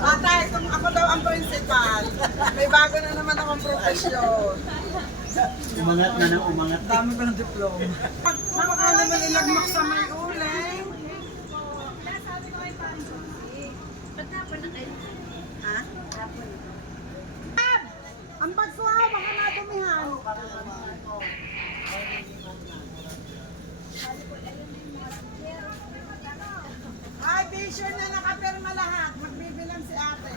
Ate, kung ako daw ang principal, may bago na naman akong profesyon. Umangat na ng umangat. Dami ko ng diploma. Baka naman ilagmak sa may uling. Ha? Ang bagso baka nadumihan. Ay, be sure na nakapirma lahat. Magbibilang si ate.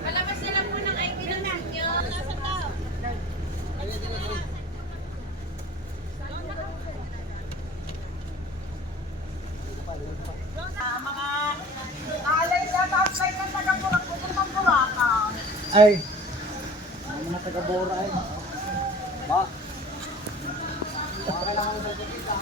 Palabas na lang po ng ID ng ninyo. Nasaan daw? Mga alay na tapos na taga-purak ko ng Buracan. Ay, ang mga taga-Bora ay. Ba? Baka lang ako nagkikita.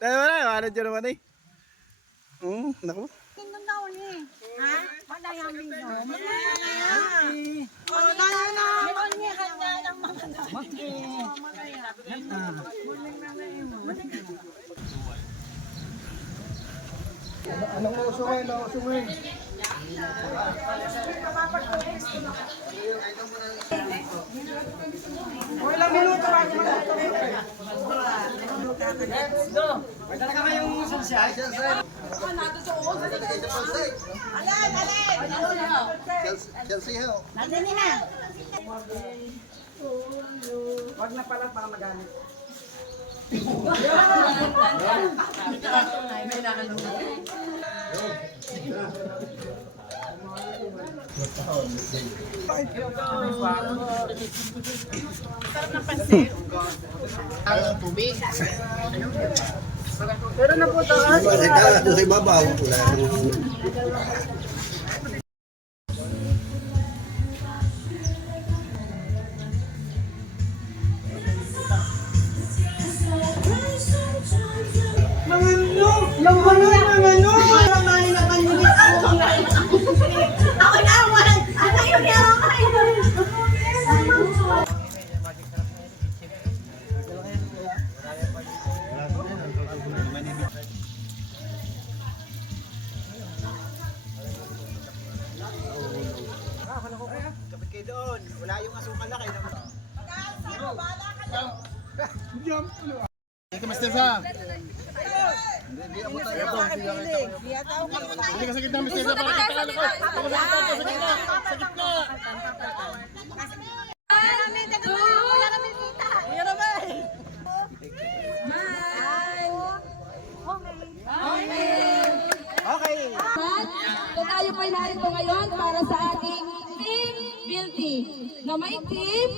Tayo wala, wala dyan naman eh. Naku. Tingnan daw ni. Ha? Madayang ninyo. Oh, na. Meron niya kanya ng mga Anong usungin? Anong usungin? O, ilang minuto lang. Let's go! May talaga kayong sunshine? Chelsea Hill. Nandun nila. Wag na pala para magamit. Pero na po taas. Ito sa ibabaw. Ako naman! Ano yun yung Kapit kayo doon. Wala yung asukal na kayo naman. Mr. Sam. Hindi ako tayo. Hindi ka sa gitna, Mr. Sam. Pakita ko. Sa gitna. Sa gitna. Wala kami kita! Okay. So tayo po ay narito ngayon para sa ating team building na may team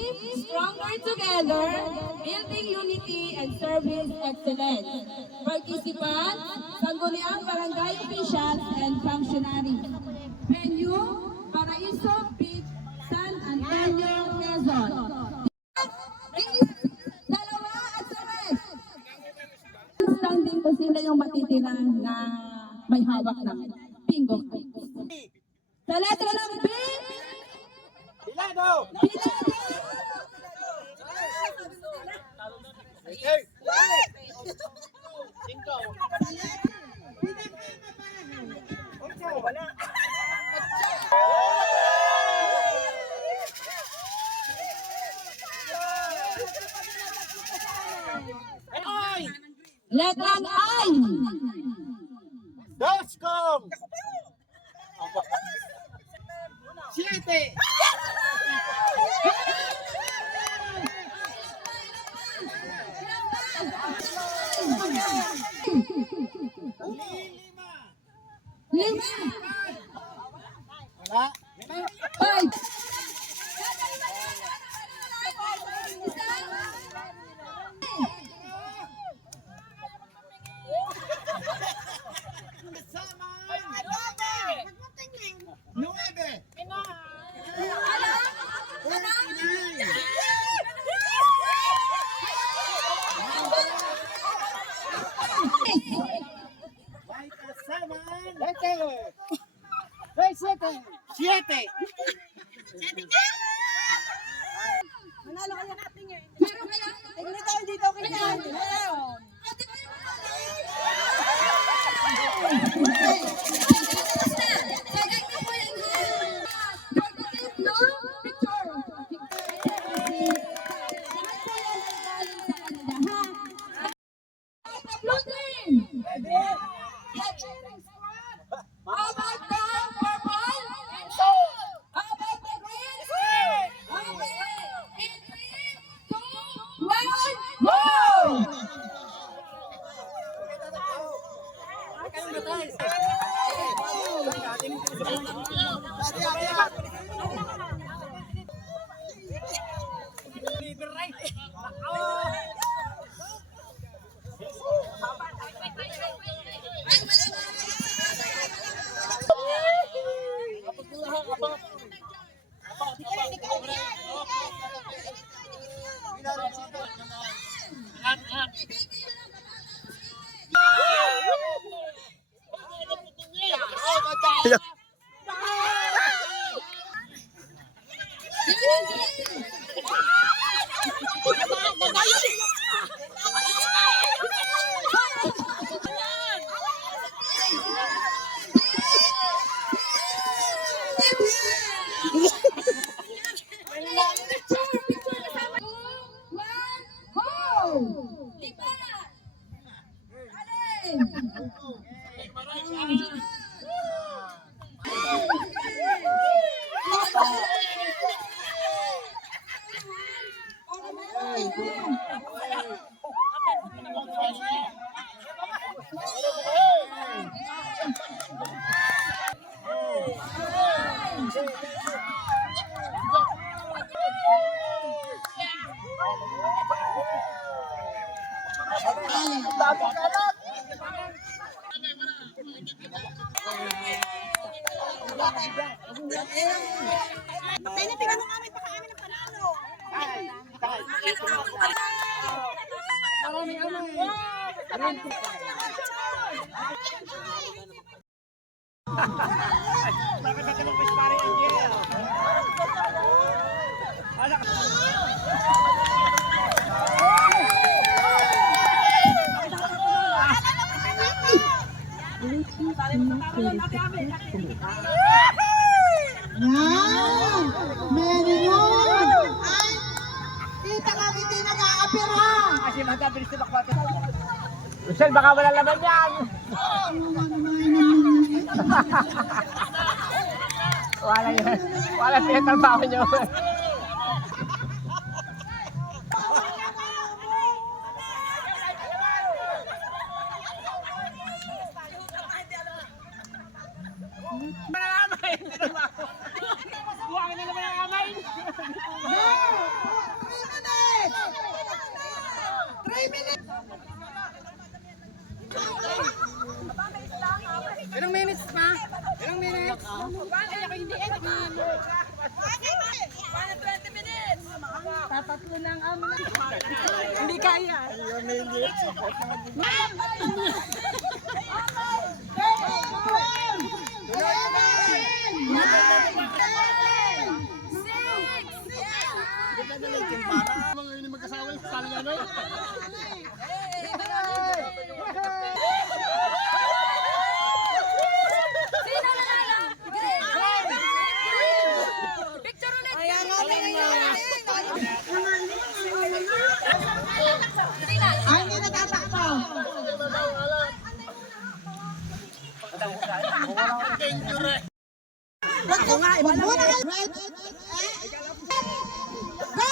Stronger Together, Building Unity and Service Excellence. Participants, Sangguniang Barangay Officials and Functionaries. Venue, Paraiso Beach, San Antonio, Quezon. Dalawa at Suez. Standing po sila yung matitira na may hawak na bingo. Sa letra ng B, Pilado. Pilado. Hey. Letrang I. Doscom! 7! Lima. Wala? Five. Nueve! May kasaman! Siete! Manalo kaya natin eh. Meron kaya? Dito, dito, kanya. How about the purple? How about the green? Okay. In 3, 2, 1, go! Tinitigan mo namin baka amin ang panalo. Tita kami hindi nag-aapira. Michelle, baka wala laman yan. Wala yan. Wala pinatrabaho nyo. Buhangin na naman ang kamay. 3 minutes! Ilang minutes pa? Ilang minutes? Tatatlo ng amin. Hindi kaya. Mga ini mag-asawa sa sali namin. Ako nga, iba lang. Right. Go!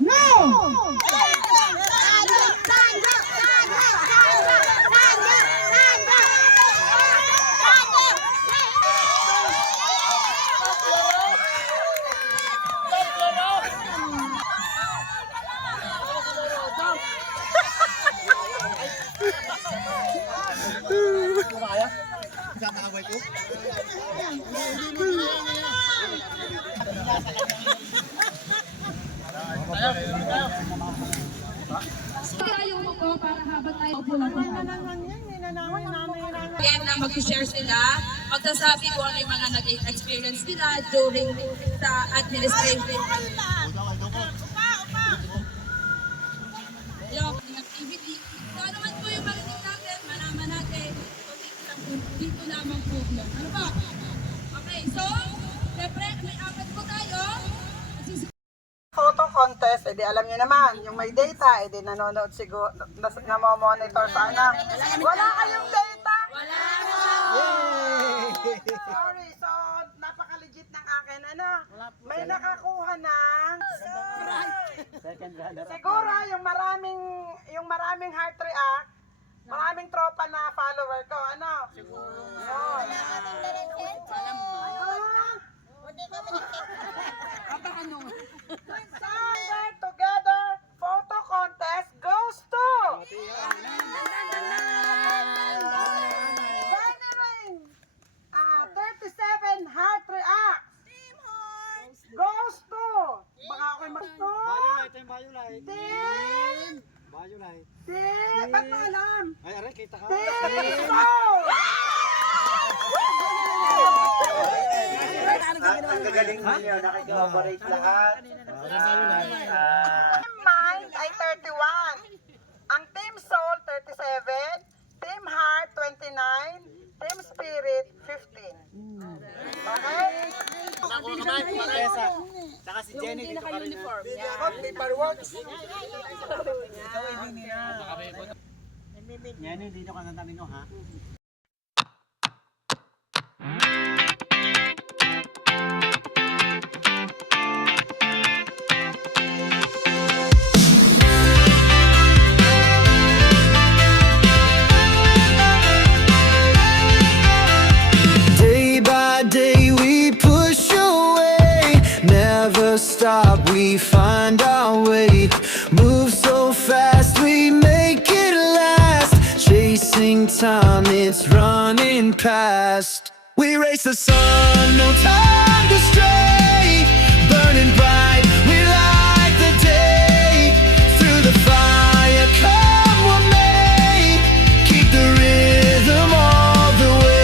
No! Tayo mo po para habang tayo upo lang po. Again na mag-share sila, magsasabi kung ano yung mga naging experience nila during sa administrative yung activity. So ano man po yung marinig natin, malaman natin. So dito lamang po yun. Ano ba? Okay, so, siyempre, may apat po tayo. Photo contest, edi alam niyo naman, yung may data, edi nanonood siguro, namomonitor sana. Wala kayong data? Wala Sorry, so napaka-legit ng akin, ano? May nakakuha ng siguro yung maraming heart react, maraming tropa na follower ko, ano? Yun. Stronger Together photo contest goes to Garnering 37 heart reacts. Goes to baka ako'y magto. Team ba't mo alam? Team Soul. Ang gagaling mo niyo, nakikooperate lahat. Team Mind ay 31. Ang Team Soul 37, Team Heart 29, Team Spirit 15. Okay? Saka si Jenny dito ka rin. Jenny, dito ka na namin, ha? Stop, we find our way. Move so fast, we make it last. Chasing time, it's running past. We race the sun, no time to stray. Burning bright, we light the day. Through the fire, come what may. Keep the rhythm all the way.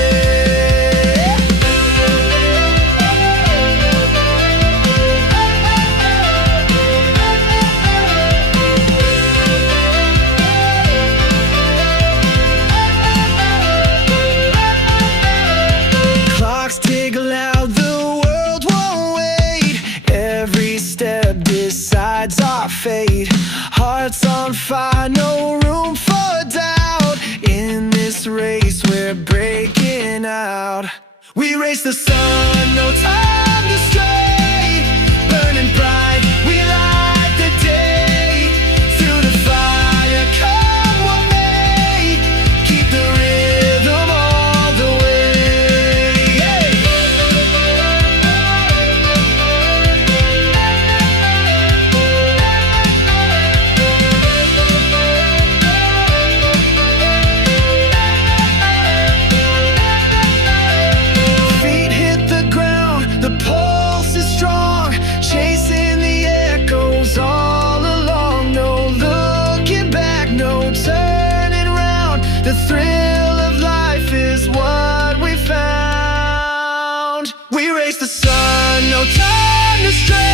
Fate. Hearts on fire, no room for doubt. In this race, we're breaking out. We race the sun, no time to stray. Burning bright, we light the day. Through the fire, come what may. Keep the rhythm all the way. Yeah. time to stray.